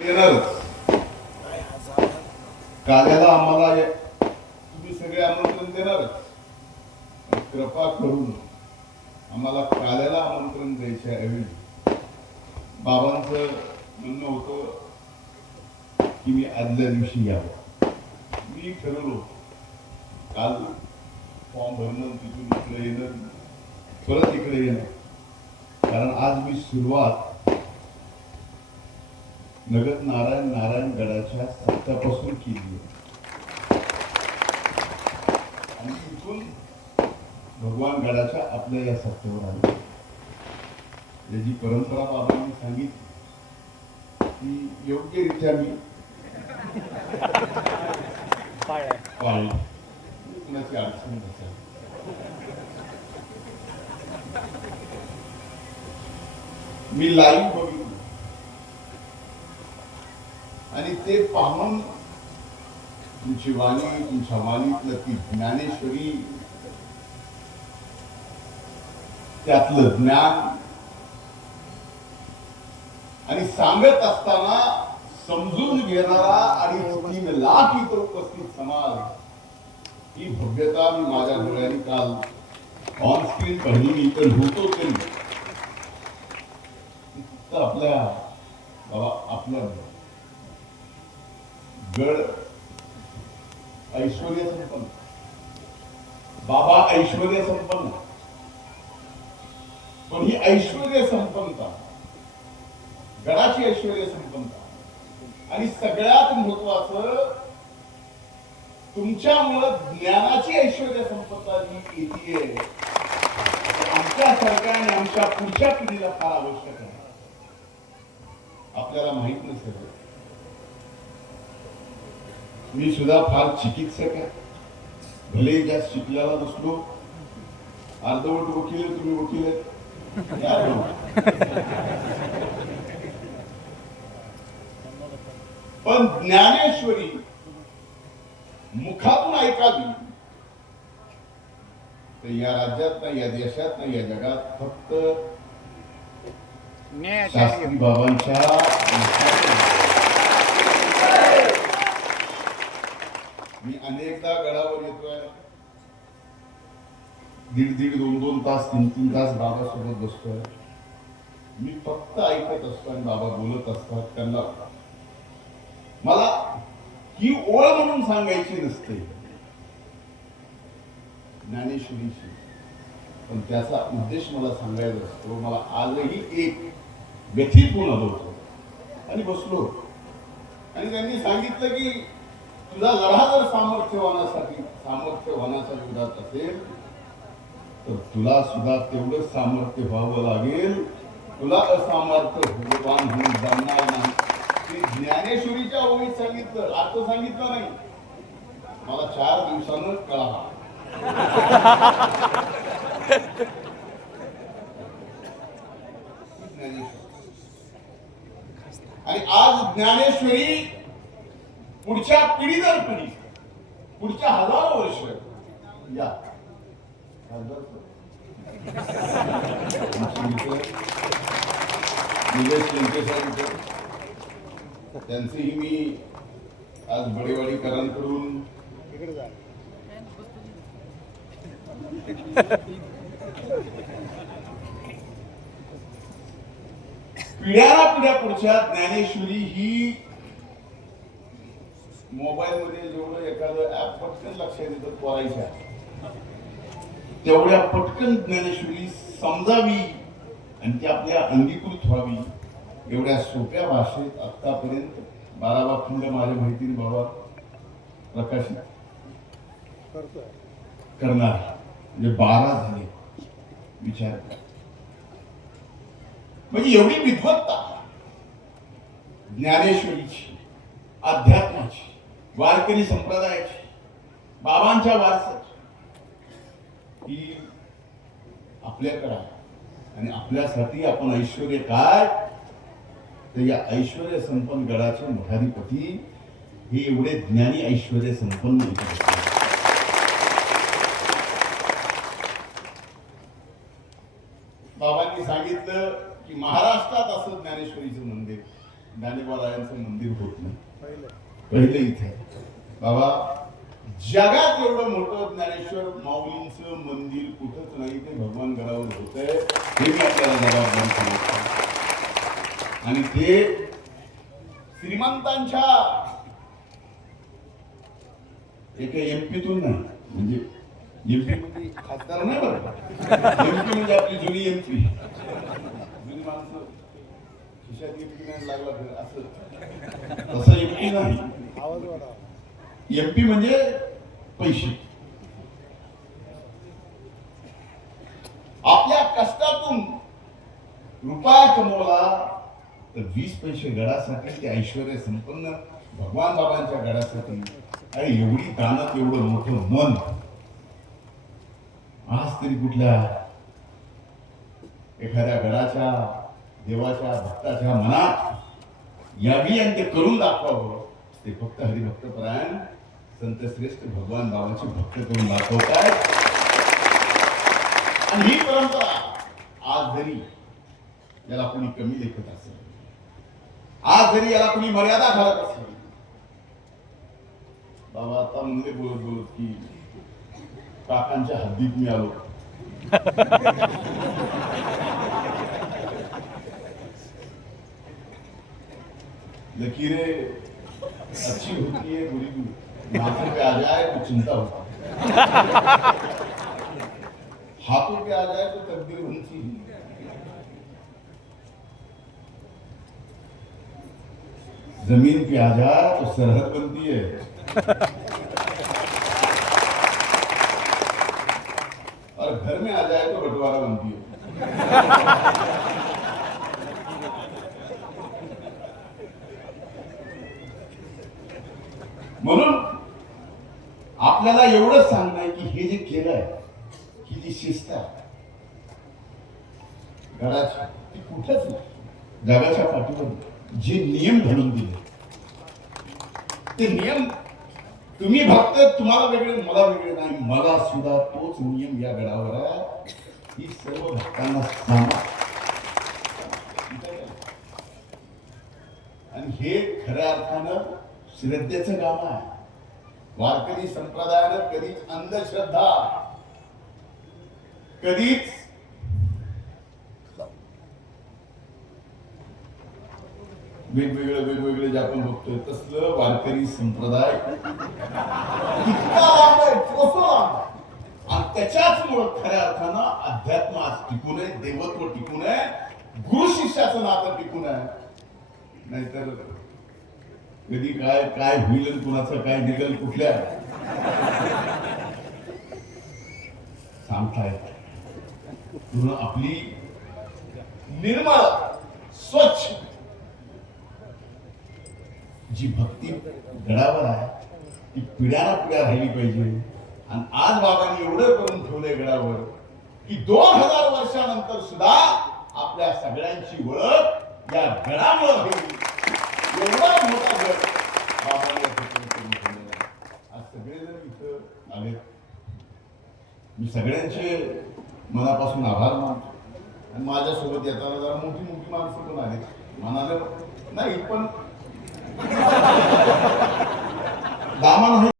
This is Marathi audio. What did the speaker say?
येणारच काल्याला आम्हाला तुम्ही सगळे आमंत्रण देणारच. कृपा करून आम्हाला काल्याला आमंत्रण द्यायच्या ऐवजी बाबांचं म्हणणं होतं की मी आदल्या दिवशी यावं. मी ठरवलो काल फॉर्म भरणं, तिथून इकडे येणं, परत इकडे येणं, कारण आज मी सुरुवात नगद नारायण गडाच्या सत्यापासून केली आहे आणि तिथून भगवान गडाच्या आपल्या या सत्तेवर आले. याची परंपरा बाबांनी सांगितली ती योग्यरित्या मी पाळली. कुणाची अडचण नसेल. मी लाईव्ह बघितलं आणि ते पाहून तुमची वाणी, तुमच्या वाणीतलं ती ज्ञानेश्वरी, त्यातलं ज्ञान आणि सांगत असताना समजून घेणारा आणि 3 लाख इतर उपस्थित समाज, ही भव्यता मी माझ्या डोळ्यांनी काल ऑन स्क्रीन पाहिली. मी इतर होतो तरी आपल्या बाबा आपल्या गड ऐश्वर्य संपन्न, बाबा ऐश्वर्य संपन्न, पण ही ऐश्वर्य संपन्नता, गडाची ऐश्वर्य संपन्नता आणि सगळ्यात महत्वाचं तुमच्यामुळं ज्ञानाची ऐश्वर्य संपन्नता जी येते आमच्या सरकारने आमच्या पुढच्या पिढीला फार आवश्यक आहे. आपल्याला माहित नसेल, मी सुद्धा फार चिकित्सक आहे. भले जास्त शिकलेला नसलो, अर्धवट वकील आहे, तुम्ही वकील आहेत, पण ज्ञानेश्वरी मुखातून ऐकावी तर या राज्यात नाही, या देशात नाही, या जगात फक्त शास्त्री बाबांच्या मी अनेकदा गडावर येतोय, 1.5 2 तास 3 तास बाबासोबत बसतोय. मी फक्त ऐकत असतो आणि बाबा बोलत असतात. त्यांना मला ही ओळ म्हणून सांगायची नसते ज्ञानेश्वरीची, पण त्याचा उद्देश मला सांगायचा असतो. मला आजही एक व्यथित होऊन आलो होतो आणि बसलो आणि त्यांनी सांगितलं की तुझा लढा जर सामर्थ्य होण्याच्या विरोधात असेल तर तुला सुद्धा तेवढंच सामर्थ्य व्हावं लागेल. तुला असामर्थ्य भगवान होऊन जमणार नाही. ते ज्ञानेश्वरीच्या ओळीत सांगितलं, अर्थ सांगितलं नाही. मला 4 दिवसानं कळाला. आणि आज ज्ञानेश्वरी पुढच्या पिढी दर पिढी, पुढच्या 1000 वर्ष या त्यांचेही मी आज बडेवाडीकरांकडून पिढ्या पुढच्या ज्ञानेश्वरी ही मोबाईल मध्ये जेवढं एखादं ऍप पटकन लक्षात येतं पोरायच्या, तेवढ्या पटकन ज्ञानेश्वरी समजावी आणि ती आपल्या अंगीकृत व्हावी एवढ्या सोप्या भाषेत आतापर्यंत 12 खंड माझ्या माहितीने बाबा प्रकाशित करणार, म्हणजे 12 झाले. विचार म्हणजे एवढी विद्वत्ता ज्ञानेश्वरीची, अध्यात्माची, वारकरी संप्रदायाची, बाबांच्या वारसाची ही आपल्याकडे आहे. आणि आपल्यासाठी आपण ऐश्वर्य काय, तर या ऐश्वर्य संपन्न गडाचे मठाधिपती हे एवढे ज्ञानी ऐश्वर्य संपन्न होते. बाबांनी सांगितलं की महाराष्ट्रात असं ज्ञानेश्वरीचं मंदिर ज्ञानेश्वरायांचं मंदिर होत नाही, पहिले इथे बाबा जगात एवढं मोठं ज्ञानेश्वर माऊलींचं मंदिर कुठंच नाही, ते भगवान गडावर होत आहे, हे मी आपल्याला जबाबदारी सांगतो. आणि ते श्रीमंतांच्या एका एमपीतून नाही, म्हणजे एमपी म्हणजे खासदार नाही बरं, एमपी म्हणजे आपली जुनी एमपी, जुनी माणसं खिशात एमपी नाही लागला फिर असं, तसं एमपी नाही. एमपी म्हणजे पैसे, आपल्या कष्टातून रुपया कमवला तर 20 पैसे गडासाठी, ते ऐश्वर्य संपन्न भगवान बाबांच्या गडासाठी. अरे एवढी दानत, एवढं मोठं मन आज तरी कुठल्या एखाद्या गडाच्या देवाच्या भक्ताच्या मनात यावी आणि ते करून दाखवावं. ते फक्त हरिभक्तपरायण संतश्रेष्ठ भगवान बाबांचे भक्त करून दाखवतात. आणि ही परंपरा आज जरी याला कोणी कमी लेखत असेल, आज जरी याला कोणी मर्यादा घालत असेल, बाबा आता म्हणजे बोलत बोलत की काकांच्या हद्दीत मी आलो. लकीरें अच्छी होती है, बुरी हाथों पे आ जाए तो चिंता होती, हाथों पे आ जाए तो तकदीर बनती है. जमीन पे आ जाए तो सरहद बनती है, और घर में आ जाए तो बंटवारा बनती है. म्हणून आपल्याला एवढंच सांगणं आहे की हे जे केलंय, ही जी शिस्त आहे घराची, ती कुठेच नाही. जगाच्या पाठीवर जे नियम घालून दिले, ते नियम तुम्ही भक्त, तुम्हाला वेगळे मला वेगळे नाही, मला सुद्धा तोच नियम या गडावर आहे. ही सर्व भक्तांना सामा. आणि हे खऱ्या अर्थानं श्रद्धेचं काम आहे. वारकरी संप्रदायानं कधीच अंधश्रद्धा, कधीच वेगवेगळे जे आपण बघतोय तसलं वारकरी संप्रदाय इतका लांब आहे, कसं लांब. आणि त्याच्याच मुळे खऱ्या अर्थानं अध्यात्म आज टिकून आहे, देवत्व टिकून आहे, गुरु शिष्याचं नातं टिकून आहे. नाहीतर कधी काय काय होईल, कुणाचं काय निघेल, कुठल्या सांगता येत. पूर्ण आपली निर्मळ स्वच्छ जी भक्ती गडावर आहे ती पिढ्याना पिढ्या राहिली पाहिजे. आणि आज बाबांनी एवढं करून ठेवलंय गडावर की 2000 वर्षानंतर सुद्धा आपल्या सगळ्यांची ओळख या गडामुळे होईल. एवढा मोठा गड बाबांनी करून ठेवलेला. आज सगळेजण इथं आले, मी सगळ्यांचे मनापासून आभार मानतो. आणि माझ्यासोबत येताना जरा मोठी मोठी माणसं पण आली, म्हणाले नाही पण दामा नाही